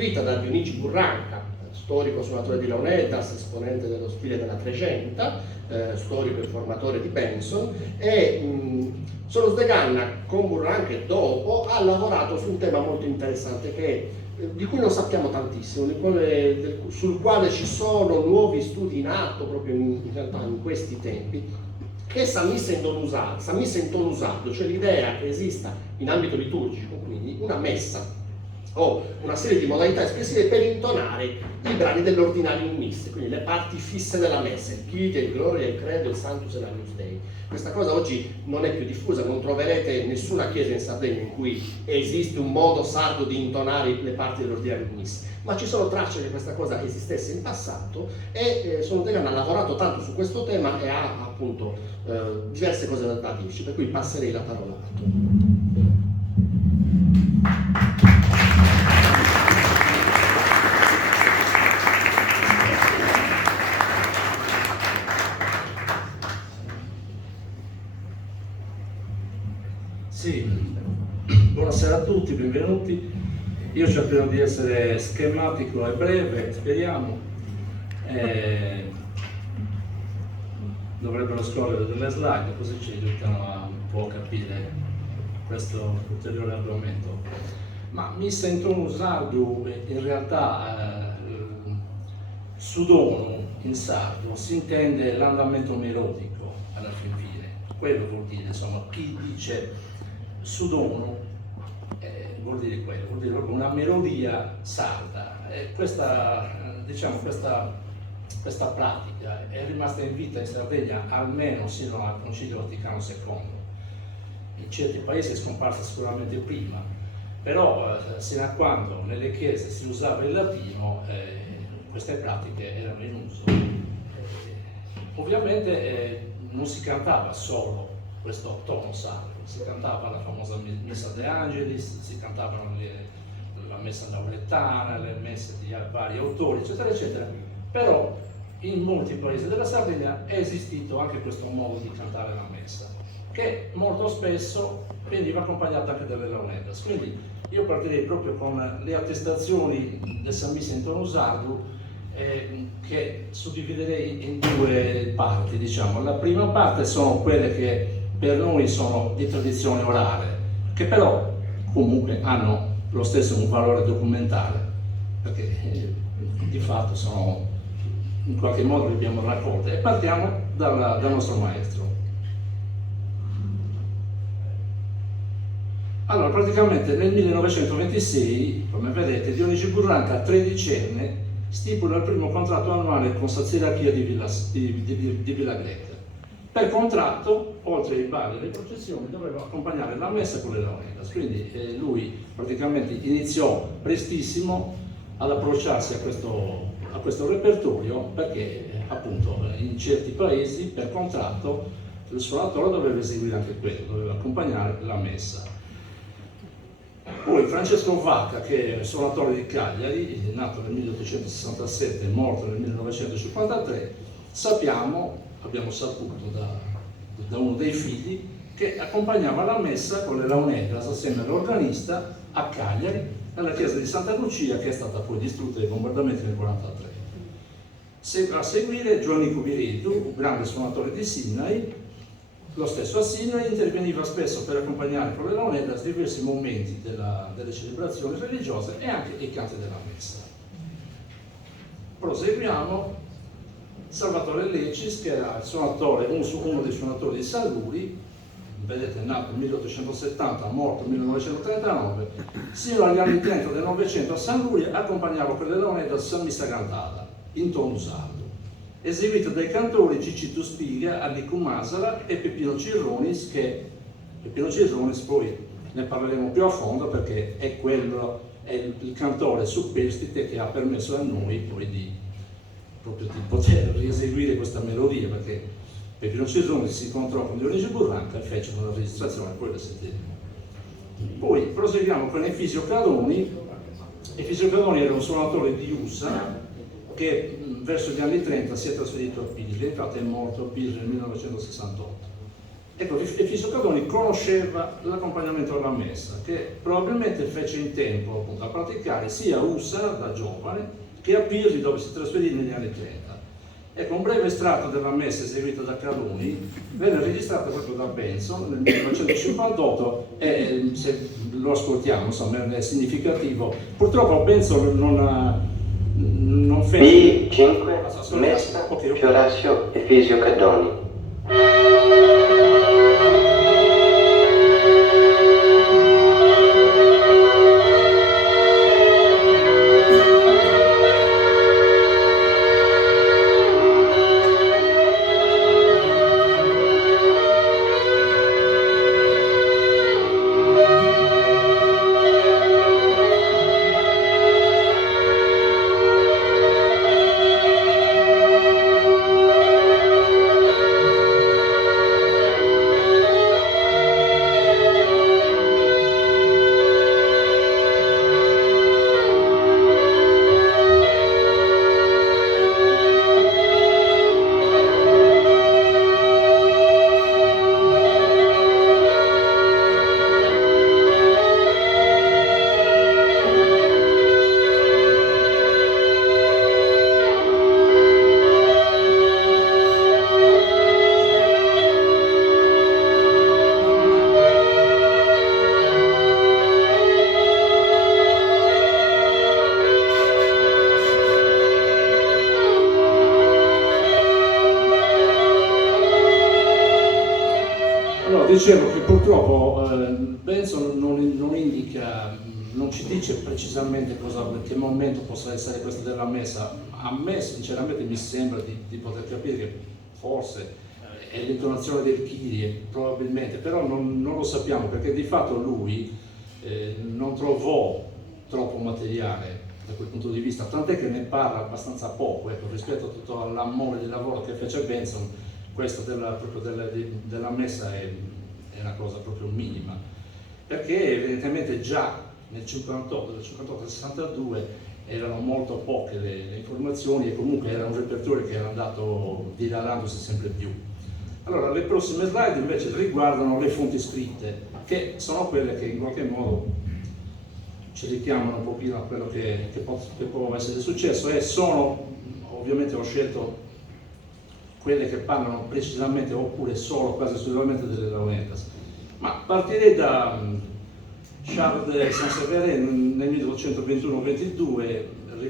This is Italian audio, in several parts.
istituita da Dionigi Burranca, storico suonatore di Launedas, esponente dello stile della Trecenta, storico e formatore di Benson, e Solus de Ganna con Burranca e dopo ha lavorato su un tema molto interessante di cui non sappiamo tantissimo, sul quale ci sono nuovi studi in atto proprio in questi tempi, che è Samissa in tono usato, cioè l'idea che esista in ambito liturgico, quindi una messa o una serie di modalità espressive per intonare i brani dell'ordinario misse, quindi le parti fisse della messa, il Kyrie, il Gloria, il Credo, il Sanctus e l'Agnus Dei. Questa cosa oggi non è più diffusa, non troverete nessuna chiesa in Sardegna in cui esiste un modo sardo di intonare le parti dell'ordinario misse, ma ci sono tracce che questa cosa esistesse in passato e Solus de Ganna ha lavorato tanto su questo tema e ha appunto diverse cose da dirci, per cui passerei la parola a tu. Sì, buonasera a tutti, benvenuti. Io cercherò di essere schematico e breve, speriamo. Dovrebbero scorrere delle slide, così ci aiutano a un po' capire questo ulteriore argomento. Ma missa in tono sardo, in realtà sudono in sardo si intende l'andamento melodico alla fin fine. Quello vuol dire, insomma, chi dice sudono vuol dire quello, vuol dire proprio una melodia sarda. Questa pratica è rimasta in vita in Sardegna almeno sino al Concilio Vaticano II. In certi paesi è scomparsa sicuramente prima, però sino a quando nelle chiese si usava il latino queste pratiche erano in uso. Ovviamente non si cantava solo questo tono sardo, si cantava la famosa Messa De Angelis, si cantavano la messa nauletana, le messe di vari autori, eccetera, eccetera. Però in molti paesi della Sardegna è esistito anche questo modo di cantare la messa, che molto spesso veniva accompagnata anche dalle launedas. Quindi io partirei proprio con le attestazioni del San Missa in tono sardo, che suddividerei in due parti, diciamo. La prima parte sono quelle che per noi sono di tradizione orale, che però comunque hanno lo stesso un valore documentale, perché di fatto sono, in qualche modo le abbiamo raccolte, e partiamo dal nostro maestro. Allora, praticamente nel 1926, come vedete, Dionigi Burranca, tredicenne, stipula il primo contratto annuale con Sazirachia di Villa Greca. Per contratto, oltre ai balli e alle processioni, doveva accompagnare la messa con le launedas. Quindi lui praticamente iniziò prestissimo ad approcciarsi a questo repertorio, perché appunto in certi paesi per contratto il suonatore doveva eseguire anche quello, doveva accompagnare la messa. Poi Francesco Vacca, che è suonatore di Cagliari, nato nel 1867 e morto nel 1953, abbiamo saputo da uno dei figli che accompagnava la messa con le launedas assieme all'organista a Cagliari, nella chiesa di Santa Lucia, che è stata poi distrutta dai bombardamenti nel 1943. A seguire Giovanni Cubiredu, un grande suonatore di Sinai. Lo stesso a Sinai interveniva spesso per accompagnare con le launedas diversi momenti delle celebrazioni religiose e anche i canti della messa. Proseguiamo. Salvatore Lecis, che era uno dei suonatori di San Luri, vedete, nato nel 1870, morto nel 1939, sino agli anni 30 del Novecento a San Luri accompagnava con le launedas San Missa cantata, in tono sardo, eseguita dai cantori Cicci Tuspiga, Alicu Masala e Peppino Cirronis, poi ne parleremo più a fondo, perché è il cantore superstite che ha permesso a noi poi proprio di poter rieseguire questa melodia, perché Peppino Cirronis si incontrò con Dionigi Burranca e fecero una registrazione, poi la sentiremo. Poi proseguiamo con Efisio Cadoni. Efisio Cadoni era un suonatore di Ussa che verso gli anni 30 si è trasferito a Pisa, infatti è morto a Pisa nel 1968. Ecco, Efisio Cardoni conosceva l'accompagnamento alla messa, che probabilmente fece in tempo appunto a praticare sia a Ussara da giovane che a Pirri, dove si trasferì negli anni 30. Ecco, un breve estratto della messa eseguita da Cardoni venne registrato proprio da Benson nel 1958 e se lo ascoltiamo, insomma, è significativo. Purtroppo Benson non fece... B5, Messa, Fiorassio, Efisio Cardoni. Dicevo che purtroppo Benson non indica, non ci dice precisamente che momento possa essere questo della messa. A me sinceramente mi sembra di poter capire che forse è l'intonazione del Kyrie, probabilmente, però non lo sappiamo perché di fatto lui non trovò troppo materiale da quel punto di vista, tant'è che ne parla abbastanza poco, ecco, rispetto a tutto l'amore di lavoro che fece Benson. Questa della messa è una cosa proprio minima, perché evidentemente già nel 58, dal 58 al 62 erano molto poche le informazioni e comunque era un repertorio che era andato dilagrandosi sempre più. Allora, le prossime slide invece riguardano le fonti scritte, che sono quelle che in qualche modo ci richiamano un pochino a quello che può essere successo e ovviamente ho scelto quelle che parlano precisamente oppure solo quasi esclusivamente delle Launetas. Ma partirei da Charles de Saint-Severin nel 1821-22,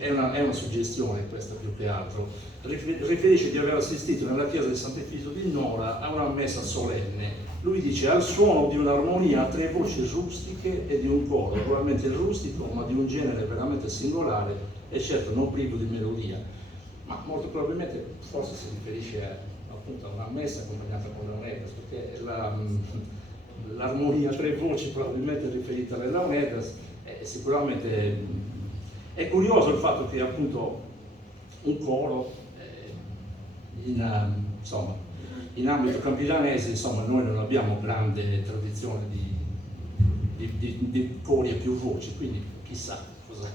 è una suggestione questa più che altro, riferisce di aver assistito nella chiesa di Sant'Efisio di Nora a una messa solenne. Lui dice al suono di un'armonia a tre voci rustiche e di un coro, probabilmente rustico ma di un genere veramente singolare e certo non privo di melodia. Ma molto probabilmente forse si riferisce appunto a una messa accompagnata con Launetas, perché l'armonia a tre voci probabilmente riferita alle Launetas sicuramente è curioso il fatto che appunto un coro in ambito campidanese, insomma, noi non abbiamo grande tradizione di cori a più voci, quindi chissà cosa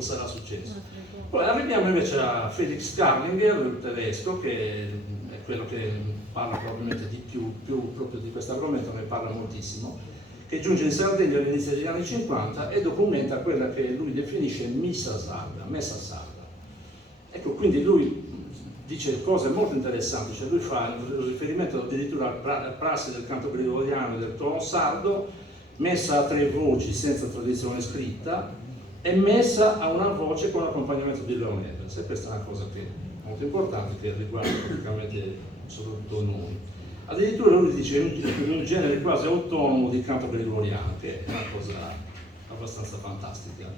sarà successo. Poi arriviamo invece a Felix Karlinger, il tedesco, che è quello che parla probabilmente di più proprio di questo argomento, ne parla moltissimo, che giunge in Sardegna all'inizio degli anni 50 e documenta quella che lui definisce messa sarda. Ecco, quindi lui dice cose molto interessanti, cioè lui fa riferimento addirittura alla prassi del canto gregoriano e del tono sardo, messa a tre voci senza tradizione scritta, è messa a una voce con accompagnamento di Launetas, e questa è una cosa molto importante che riguarda praticamente soprattutto noi. Addirittura lui dice un genere quasi autonomo di canto gregoriano, che è una cosa abbastanza fantastica.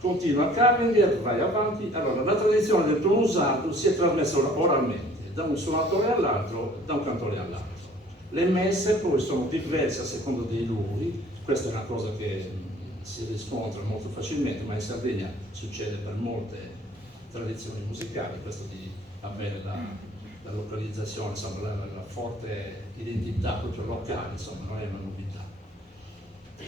Continua Karlinger, vai avanti. Allora, la tradizione del tono sardo si è trasmessa oralmente da un suonatore all'altro, da un cantore all'altro. Le messe poi sono diverse a seconda dei luoghi, questa è una cosa che si riscontra molto facilmente, ma in Sardegna succede per molte tradizioni musicali, questo di avere la localizzazione, insomma, la forte identità proprio locale, insomma, non è una novità.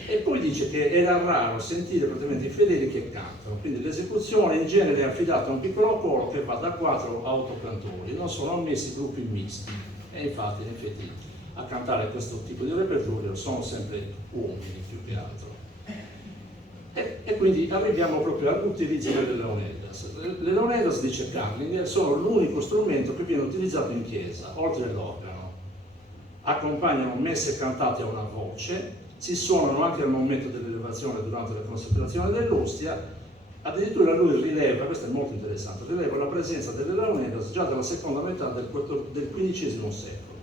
E poi dice che era raro sentire praticamente i fedeli che cantano, quindi l'esecuzione in genere è affidata a un piccolo coro che va da 4 a 8 cantori, non sono ammessi gruppi misti, e infatti in effetti a cantare questo tipo di repertorio sono sempre uomini più che altro. E quindi arriviamo proprio all'utilizzo delle Leonidas. Le Leonidas, dice Carlinger, sono l'unico strumento che viene utilizzato in chiesa, oltre all'organo. Accompagnano messe cantate a una voce, si suonano anche al momento dell'elevazione durante la consacrazione dell'ostia. Addirittura lui rileva, questo è molto interessante, rileva la presenza delle Leonidas già dalla seconda metà del XV secolo.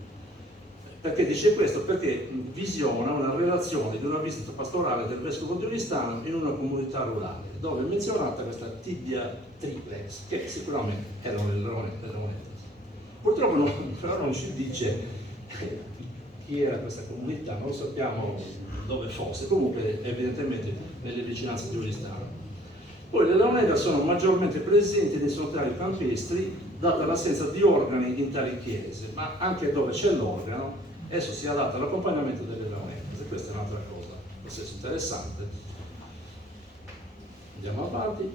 Perché dice questo? Perché visiona una relazione di una visita pastorale del vescovo di Oristano in una comunità rurale, dove è menzionata questa tibia triplex, che sicuramente erano le Leonidas. Purtroppo però non ci dice chi era questa comunità, non sappiamo dove fosse, comunque evidentemente nelle vicinanze di Oristano. Poi le Leonidas sono maggiormente presenti nei santuari campestri, data l'assenza di organi in tali chiese, ma anche dove c'è l'organo, esso si adatta all'accompagnamento delle Leonidas, e questa è un'altra cosa, lo stesso interessante. Andiamo avanti,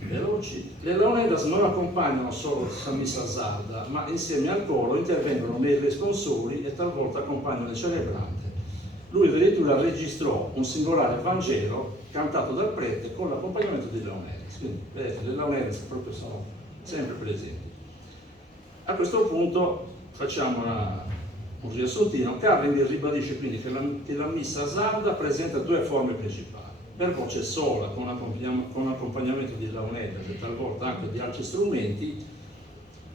veloci. Le Leonidas non accompagnano solo San Missa sarda, ma insieme al coro intervengono nei responsori e talvolta accompagnano il celebrante. Lui addirittura registrò un singolare Vangelo cantato dal prete con l'accompagnamento di Leonidas. Quindi vedete, le Leonidas proprio sono sempre presenti. A questo punto facciamo un riassuntino. Carlinger ribadisce quindi che la missa sarda presenta due forme principali: per voce sola con accompagnamento di Leonidas e talvolta anche di altri strumenti,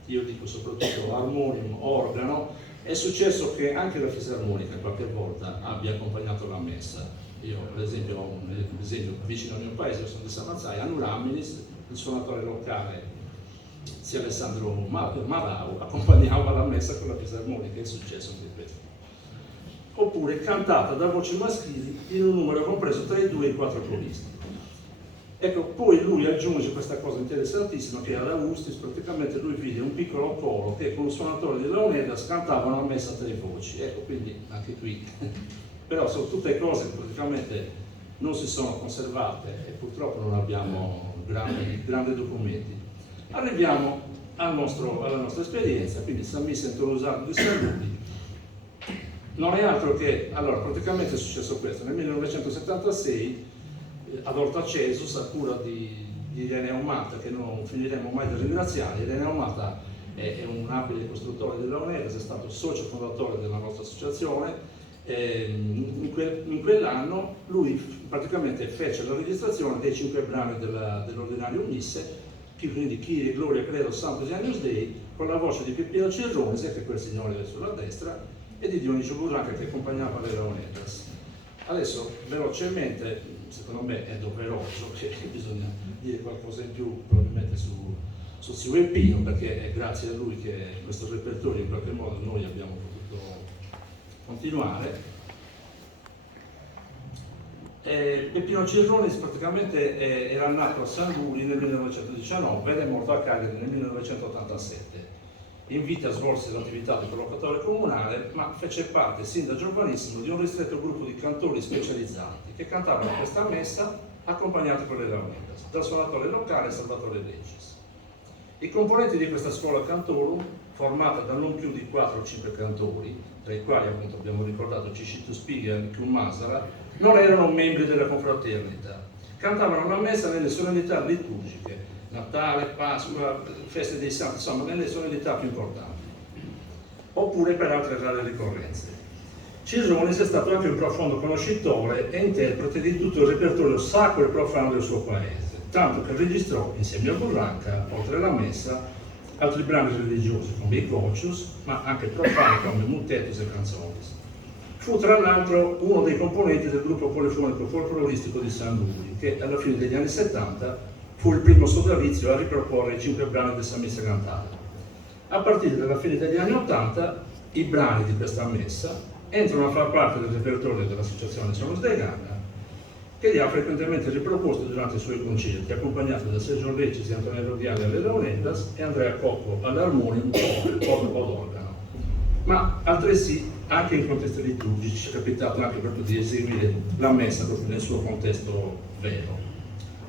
io dico soprattutto armonium, organo. È successo che anche la fisarmonica qualche volta abbia accompagnato la messa. Io per esempio ho un esempio vicino al mio paese, io sono di San Mazzaia, a Nuraminis, il suonatore locale, zio Alessandro Marau, accompagnava la messa con la fisarmonica, è successo anche questo. Oppure cantata da voci maschili in un numero compreso tra i 2 e i 4 coristi. Ecco, poi lui aggiunge questa cosa interessantissima, che ad Augustis praticamente lui vide un piccolo coro che con un suonatore di Leonidas cantavano la messa a 3 voci. Ecco, quindi anche qui. Però sono tutte cose che praticamente non si sono conservate e purtroppo non abbiamo grandi documenti. Arriviamo alla nostra esperienza, quindi San Missa in Tolosato di San Ludi. Non è altro che, allora, praticamente è successo questo: nel 1976 ad Ortacesus, a cura di Ireneo Matta, che non finiremo mai di ringraziare. Ireneo Matta è un abile costruttore di Leonidas, è stato socio fondatore della nostra associazione. In quell'anno lui praticamente fece la registrazione dei 5 brani dell'ordinario Misse, quindi Kyrie, Gloria, Credo, Santo Agnus Dei, con la voce di Peppino Cirronese, che è quel signore sulla destra, e di Dionisio Burranca che accompagnava le Leonidas. Adesso velocemente, secondo me è doveroso che bisogna dire qualcosa in più probabilmente su Zio Peppino, perché è grazie a lui che questo repertorio in qualche modo noi abbiamo potuto continuare. Peppino Cirronis praticamente era nato a San Luri nel 1919 ed è morto a Cagliari nel 1987. In vita svolse l'attività di collocatore comunale, ma fece parte sin da giovanissimo di un ristretto gruppo di cantori specializzati che cantavano questa messa accompagnati con le Leonidas, dal suonatore locale Salvatore Regis. I componenti di questa scuola cantorum, formata da non più di 4 o 5 cantori, tra i quali appunto abbiamo ricordato Cicito Spiga e Chium Masara, non erano membri della confraternita. Cantavano la messa nelle solennità liturgiche, Natale, Pasqua, feste dei santi, insomma nelle solennità più importanti, oppure per altre rare ricorrenze. Cirronis è stato anche un profondo conoscitore e interprete di tutto il repertorio sacro e profano del suo paese, tanto che registrò insieme a Burranca, oltre alla messa, altri brani religiosi come i Cocius, ma anche profani come Mutetus e Canzonis. Fu tra l'altro uno dei componenti del gruppo polifonico folcloristico di San Luri, che alla fine degli anni 70 fu il primo sodalizio a riproporre i 5 brani della messa cantata. A partire dalla fine degli anni 80, i brani di questa messa entrano a far parte del repertorio dell'associazione Sonos de Gana, che li ha frequentemente riproposti durante i suoi concerti, accompagnato da Sergio Regis e Antonello Viale alle Leonidas e Andrea Cocco all'armonium o organo. Ma altresì anche in contesti liturgici ci è capitato anche proprio di eseguire la messa proprio nel suo contesto vero.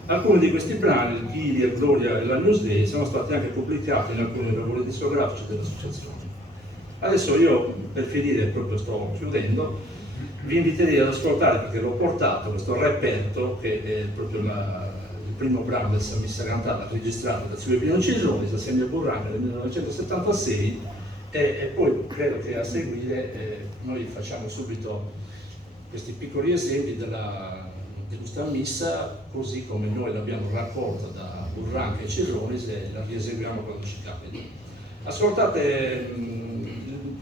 Alcuni di questi brani, il Kyrie, Gloria e l'Agnus Dei, sono stati anche pubblicati in alcuni lavori discografici dell'associazione. Adesso io, per finire, proprio sto chiudendo, vi inviterei ad ascoltare, perché l'ho portato, questo reperto, che è proprio il primo brano del Missa cantata registrato da Silvio Pino Cironi, da Senia Burranga del 1976, e poi credo che a seguire noi facciamo subito questi piccoli esempi di questa missa, così come noi l'abbiamo raccolta da Burranga e Cironi, e la rieseguiamo quando ci capita. Ascoltate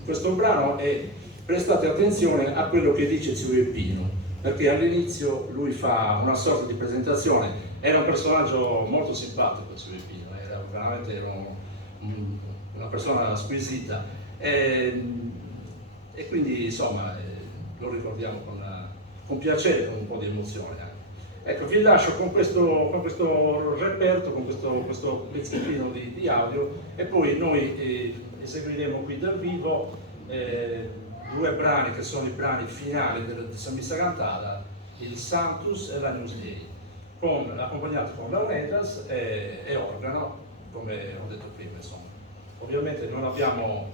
questo brano e prestate attenzione a quello che dice Silvio Pino, perché all'inizio lui fa una sorta di presentazione. Era un personaggio molto simpatico Silvio Pino, era veramente una persona squisita, e quindi insomma lo ricordiamo con piacere, con un po' di emozione anche. Ecco, vi lascio con questo reperto, con questo pezzettino di audio, e poi noi eseguiremo qui dal vivo due brani che sono i brani finali della Missa cantata, il Sanctus e l'Agnus Dei, accompagnati con lauretas e organo, come ho detto prima, insomma. Ovviamente non abbiamo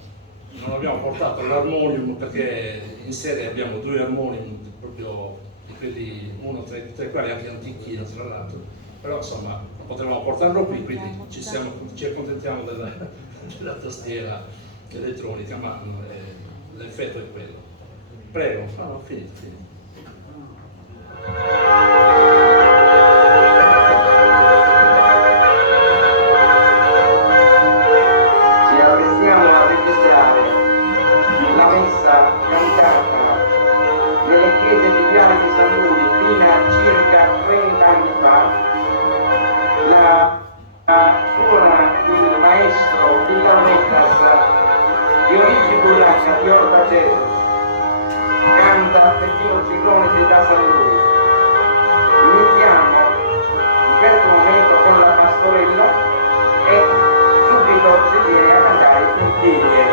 portato l'armonium, perché in serie abbiamo due armonium proprio di quelli, uno tra i quali anche antichino tra l'altro, però insomma potevamo portarlo qui, quindi ci accontentiamo della tastiera elettronica, ma l'effetto è quello. Prego, ho finito. Ci apprestiamo a registrare la messa cantata nelle chiese di Viale di San Luigi fino a circa 30 anni fa. La suona il maestro di Lauretas Dionigi Burranga di Orta Jesus, canta Peppino Cironi da San Luigi. Iniziamo in questo momento con la pastorella e subito si viene a cantare il Kyrie.